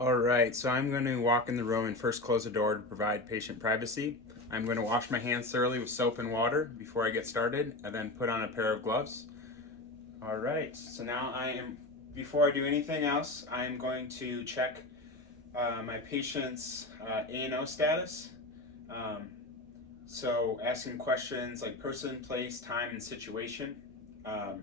All right, so I'm going to walk in the room and first close the door to provide patient privacy. I'm going to wash my hands thoroughly with soap and water before I get started, and then put on a pair of gloves. All right, so now before I do anything else, I am going to check my patient's A&O status. Um, so asking questions like person, place, time, and situation. Um,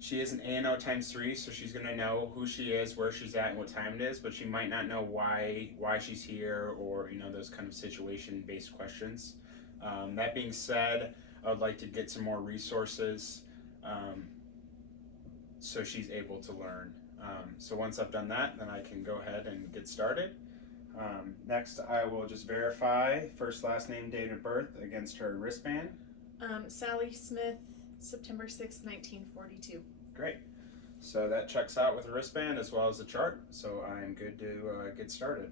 she is an A&O times 3, so she's going to know who she is, where she's at, and what time it is, but she might not know why she's here, or those kind of situation-based questions. That being said, I would like to get some more resources so she's able to learn. So once I've done that, then I can go ahead and get started. Next, I will just verify first, last name, date of birth against her wristband. Sally Smith, September 6th, 1942. Great. So that checks out with the wristband as well as the chart. So I am good to get started.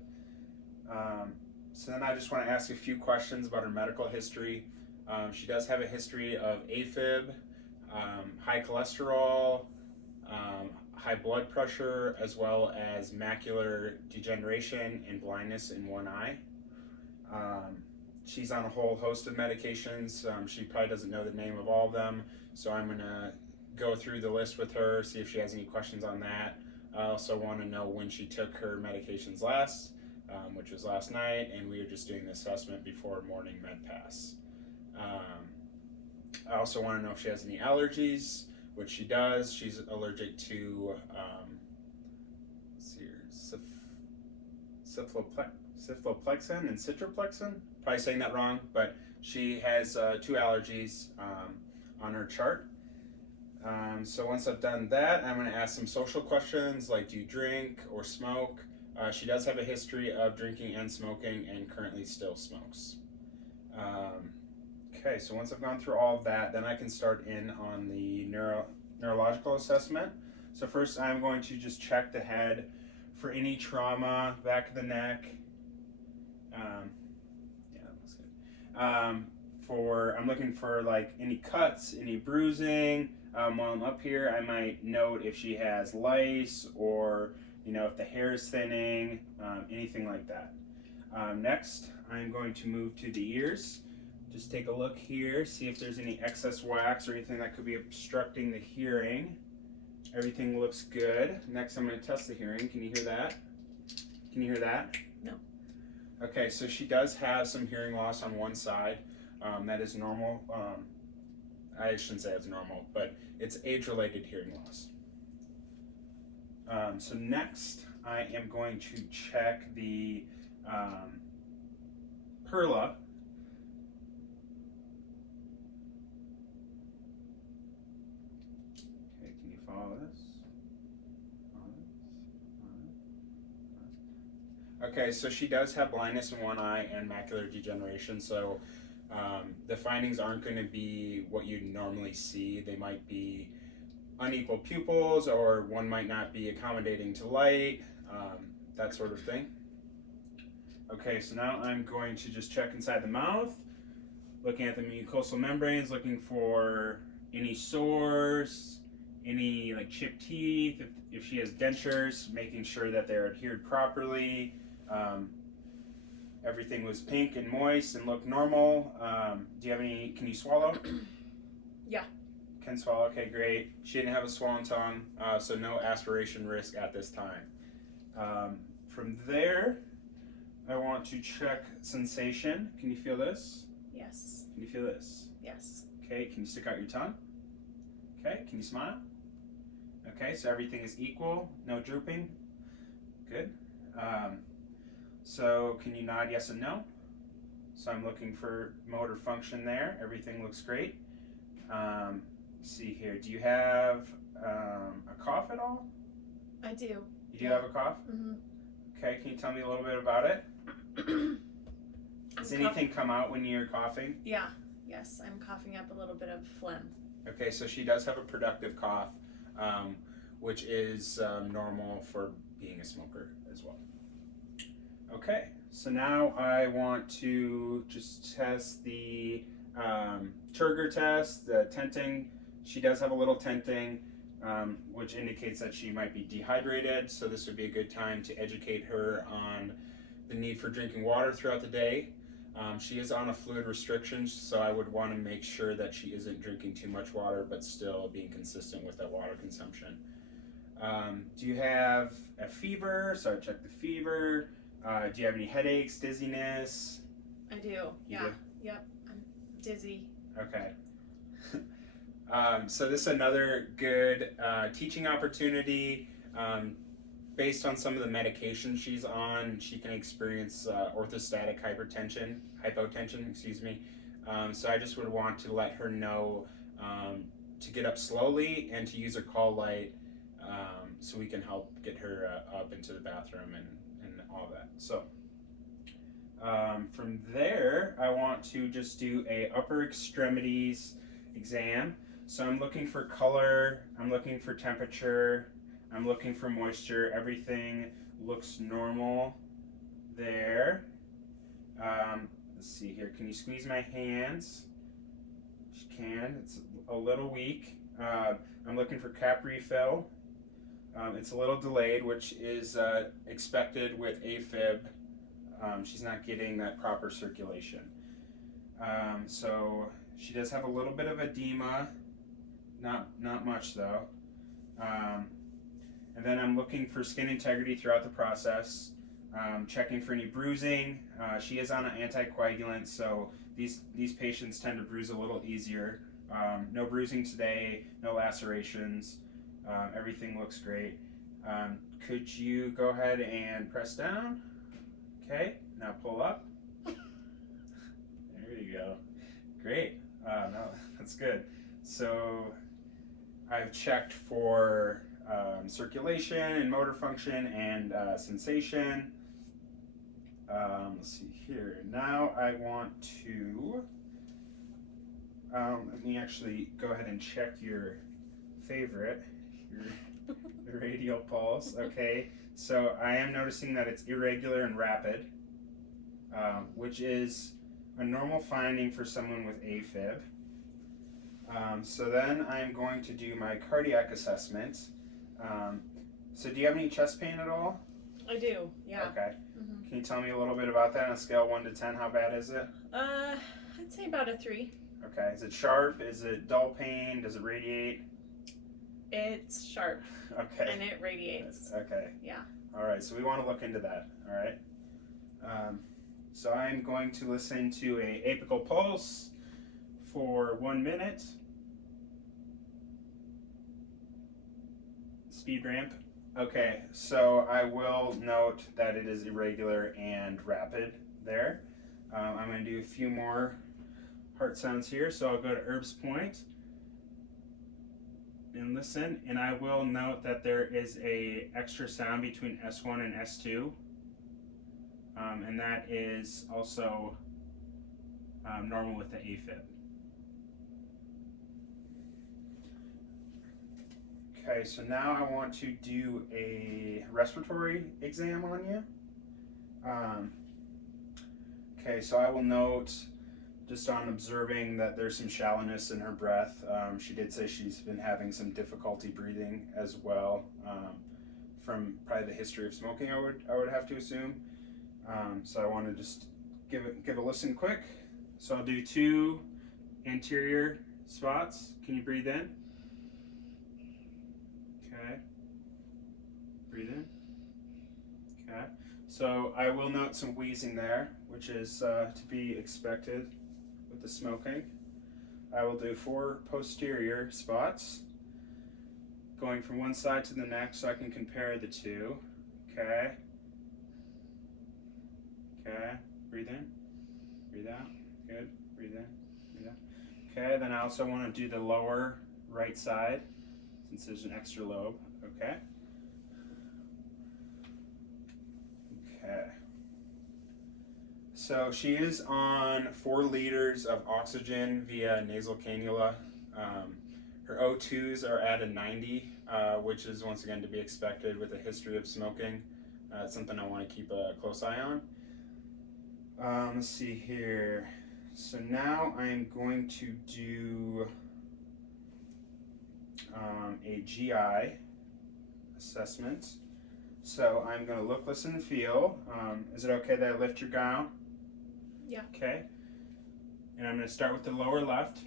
So then I just want to ask a few questions about her medical history. She does have a history of AFib, high cholesterol, high blood pressure, as well as macular degeneration and blindness in one eye. She's on a whole host of medications. She probably doesn't know the name of all of them, so I'm going to go through the list with her, see if she has any questions on that. I also want to know when she took her medications last, which was last night, and we were just doing the assessment before morning med pass. I also want to know if she has any allergies, which she does. She's allergic to cephaloplexin and citroplexin. Probably saying that wrong, but she has 2 allergies on her chart. So once I've done that, I'm going to ask some social questions like, do you drink or smoke? She does have a history of drinking and smoking, and currently still smokes. Okay, so once I've gone through all of that, then I can start in on the neurological assessment. So first I'm going to just check the head for any trauma, back of the neck. Yeah, that looks good. I'm looking for like any cuts, any bruising. While I'm up here, I might note if she has lice, or if the hair is thinning, anything like that. Next, I'm going to move to the ears. Just take a look here, see if there's any excess wax or anything that could be obstructing the hearing. Everything looks good. Next, I'm going to test the hearing. Can you hear that? Can you hear that? No. Okay, so she does have some hearing loss on one side. That is normal. I shouldn't say it's normal, but it's age-related hearing loss. So next, I am going to check the PERLA. Okay, can you follow this? Okay, so she does have blindness in one eye and macular degeneration, so the findings aren't going to be what you normally see. They might be unequal pupils, or one might not be accommodating to light, that sort of thing. Okay, so now I'm going to just check inside the mouth, looking at the mucosal membranes, looking for any sores, any like chipped teeth, if she has dentures, making sure that they're adhered properly. Everything was pink and moist and looked normal. Do you have any, can you swallow? Yeah. Can swallow, okay, great. She didn't have a swollen tongue, so no aspiration risk at this time. From there, I want to check sensation. Can you feel this? Yes. Can you feel this? Yes. Okay, can you stick out your tongue? Okay, can you smile? Okay, so everything is equal, no drooping. Good. So can you nod yes and no? So I'm looking for motor function there. Everything looks great. See here, do you have a cough at all? I do. You do have a cough? Mm-hmm. Okay, can you tell me a little bit about it? Does anything come out when you're coughing? Yeah. Yes, I'm coughing up a little bit of phlegm. Okay, so she does have a productive cough, which is normal for being a smoker as well. Okay, so now I want to just test the Turger test, the tenting. She does have a little tenting. which indicates that she might be dehydrated. So this would be a good time to educate her on the need for drinking water throughout the day. She is on a fluid restriction, so I would want to make sure that she isn't drinking too much water, but still being consistent with that water consumption. Do you have a fever? So I check the fever. Do you have any headaches, dizziness? I do. You Yeah. do? Yep. I'm dizzy. Okay. So this is another good teaching opportunity. Based on some of the medications she's on, she can experience orthostatic hypotension, excuse me. So I just would want to let her know to get up slowly and to use her call light so we can help get her up into the bathroom and all that. So from there, I want to just do a upper extremities exam. So I'm looking for color, I'm looking for temperature, I'm looking for moisture. Everything looks normal there. Let's see here. Can you squeeze my hands? She can. It's a little weak. I'm looking for cap refill. It's a little delayed, which is expected with AFib. She's not getting that proper circulation. So she does have a little bit of edema. Not much though. And then I'm looking for skin integrity throughout the process, checking for any bruising. She is on an anticoagulant, so these patients tend to bruise a little easier. No bruising today, no lacerations. Everything looks great. Could you go ahead and press down? Okay, now pull up. There you go. Great. No, that's good. So I've checked for circulation and motor function and sensation. Let's see here. Now I want to, let me actually go ahead and check your favorite, your radial pulse. Okay, so I am noticing that it's irregular and rapid, which is a normal finding for someone with AFib. So then I'm going to do my cardiac assessment. So do you have any chest pain at all? I do. Yeah. Okay. Mm-hmm. Can you tell me a little bit about that on a scale of 1 to 10? How bad is it? I'd say about a 3. Okay. Is it sharp? Is it dull pain? Does it radiate? It's sharp. Okay. And it radiates. Okay. Yeah. All right. So we want to look into that. All right. So I'm going to listen to a apical pulse for 1 minute. Speed ramp. Okay, so I will note that it is irregular and rapid there. I'm going to do a few more heart sounds here. So I'll go to Erb's point and listen, and I will note that there is a extra sound between S1 and S2, and that is also normal with the AFib. Okay, so now I want to do a respiratory exam on you. Okay, so I will note just on observing that there's some shallowness in her breath. She did say she's been having some difficulty breathing as well, from probably the history of smoking, I would have to assume. So I want to just give a listen quick. So I'll do 2 anterior spots. Can you breathe in? Okay. Breathe in. Okay. So I will note some wheezing there, which is to be expected with the smoking. I will do 4 posterior spots, going from one side to the next so I can compare the 2. Okay. Okay. Breathe in. Breathe out. Good. Breathe in. Breathe out. Okay. Then I also want to do the lower right side, since there's an extra lobe. Okay. Okay. So she is on 4 liters of oxygen via nasal cannula. Her O2s are at a 90, which is once again to be expected with a history of smoking. It's something I want to keep a close eye on. Let's see here. So now I'm going to do a GI assessment. So I'm going to look, listen, and feel. Is it okay that I lift your gown? Yeah. Okay. And I'm going to start with the lower left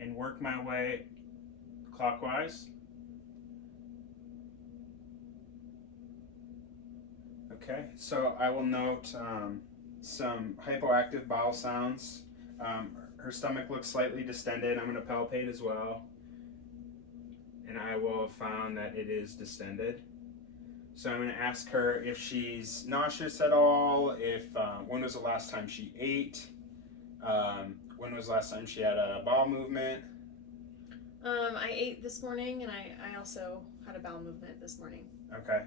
and work my way clockwise. Okay, so I will note some hypoactive bowel sounds. Her stomach looks slightly distended. I'm going to palpate as well. And I will have found that it is distended. So I'm going to ask her if she's nauseous at all, when was the last time she ate, when was the last time she had a bowel movement. I ate this morning, and I also had a bowel movement this morning. Okay.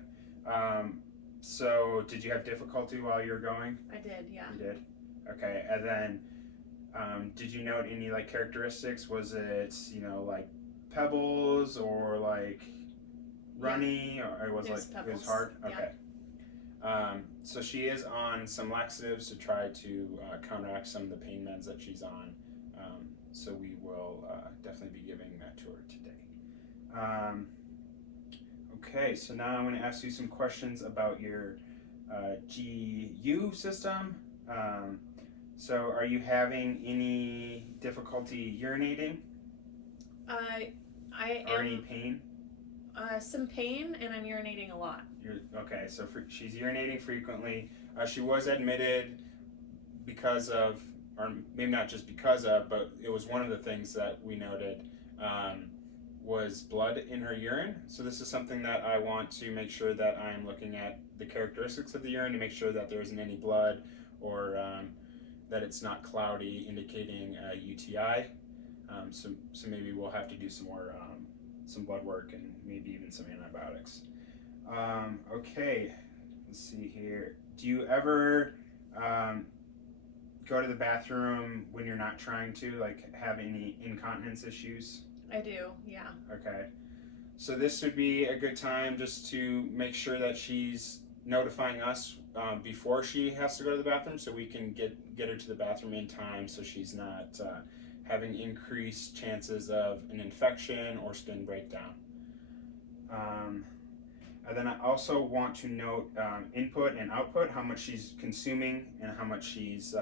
So did you have difficulty while you were going? I did, yeah. You did? Okay, and then did you note any like characteristics? Was it, like pebbles or like runny, or it was It was like pebbles. it was hard? Yeah. Okay. So she is on some laxatives to try to counteract some of the pain meds that she's on. So we will definitely be giving that to her today. Okay, so now I'm going to ask you some questions about your GU system. So are you having any difficulty urinating I or any am pain? some pain, and I'm urinating a lot. Okay, so she's urinating frequently. She was admitted because of, or maybe not just because of, but it was one of the things that we noted was blood in her urine. So this is something that I want to make sure that I'm looking at the characteristics of the urine to make sure that there isn't any blood or that it's not cloudy, indicating a UTI. So maybe we'll have to do some more some blood work and maybe even some antibiotics. Okay, let's see here. Do you ever go to the bathroom when you're not trying to, like have any incontinence issues? I do, yeah. Okay. So this would be a good time just to make sure that she's notifying us before she has to go to the bathroom, so we can get her to the bathroom in time, so she's not having increased chances of an infection or skin breakdown. And then I also want to note input and output, how much she's consuming and how much she's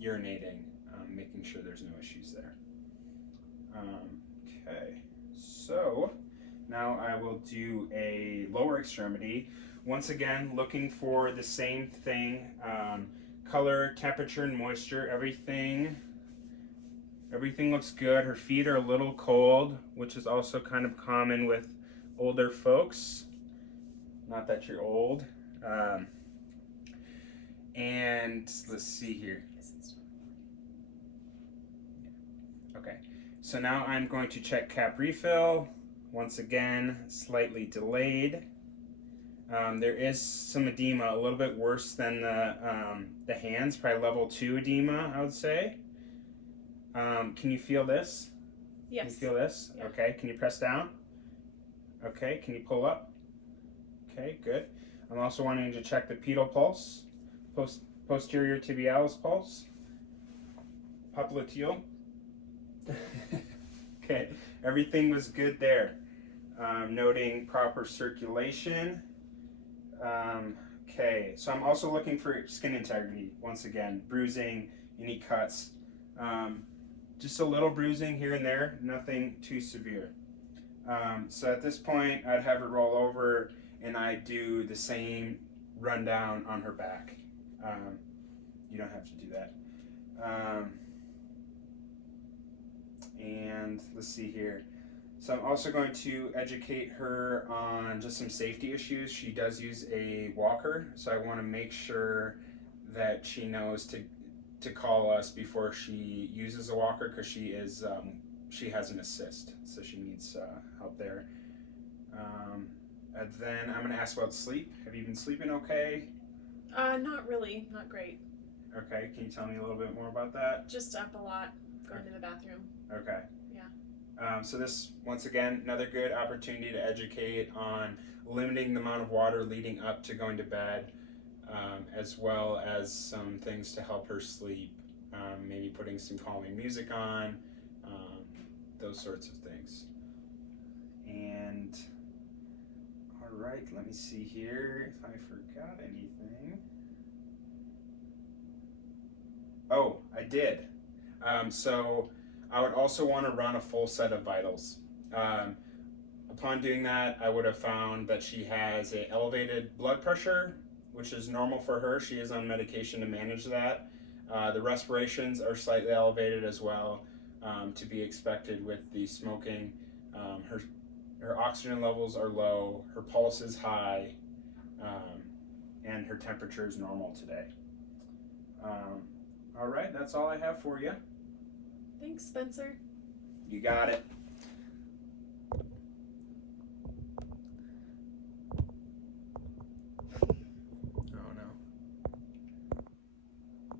urinating, making sure there's no issues there. Okay, so now I will do a lower extremity. Once again, looking for the same thing, color, temperature, and moisture. Everything looks good. Her feet are a little cold, which is also kind of common with older folks. Not that you're old. And let's see here. Okay, so now I'm going to check cap refill. Once again, slightly delayed. There is some edema, a little bit worse than the hands, probably level 2 edema, I would say. Can you feel this? Yes. Can you feel this? Yeah. Okay, can you press down? Okay, can you pull up? Okay, good. I'm also wanting to check the pedal pulse, posterior tibialis pulse, popliteal. Okay, everything was good there. Noting proper circulation. Okay, so I'm also looking for skin integrity. Once again, bruising, any cuts. Just a little bruising here and there, nothing too severe. So at this point, I'd have her roll over and I do the same rundown on her back. You don't have to do that. And let's see here. So I'm also going to educate her on just some safety issues. She does use a walker, so I want to make sure that she knows to call us before she uses a walker, because she has an assist, so she needs help there. And then I'm going to ask about sleep. Have you been sleeping okay? Not really, not great. Okay, can you tell me a little bit more about that? Just up a lot, going to the bathroom. Okay. Yeah. So this, once again, another good opportunity to educate on limiting the amount of water leading up to going to bed, as well as some things to help her sleep, maybe putting some calming music on, those sorts of things. And all right, let me see here if I forgot anything. Oh, I did. So I would also want to run a full set of vitals. Upon doing that, I would have found that she has a elevated blood pressure, which is normal for her. She is on medication to manage that. The respirations are slightly elevated as well, to be expected with the smoking. Her oxygen levels are low, her pulse is high, and her temperature is normal today. All right, that's all I have for you. Thanks, Spencer. You got it.